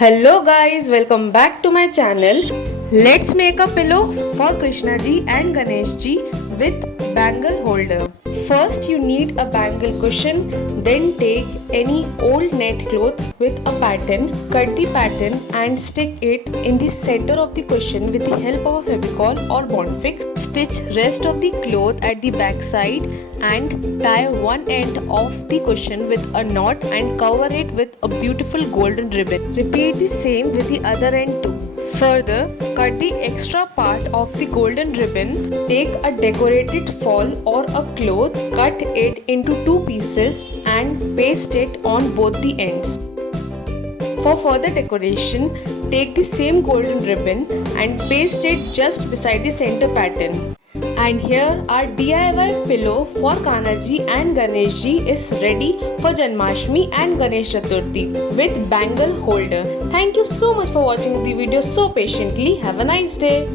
Hello guys, welcome back to my channel. Let's make a pillow for Krishna ji and Ganesh ji with bangle holder. First you need a bangle cushion, then take any old net cloth with a pattern, cut the pattern and stick it in the center of the cushion with the help of a fevicol or bond fix. Stitch rest of the cloth at the back side and tie one end of the cushion with a knot and cover it with a beautiful golden ribbon. Repeat the same with the other end too. Further, cut the extra part of the golden ribbon. Take a decorated foil or a cloth, cut it into two pieces and paste it on both the ends. For further decoration, take the same golden ribbon and paste it just beside the center pattern. And here our DIY pillow for Kanha ji and Ganesh ji is ready for Janmashtami and Ganesh Chaturthi with bangle holder. Thank you so much for watching the video so patiently. Have a nice day.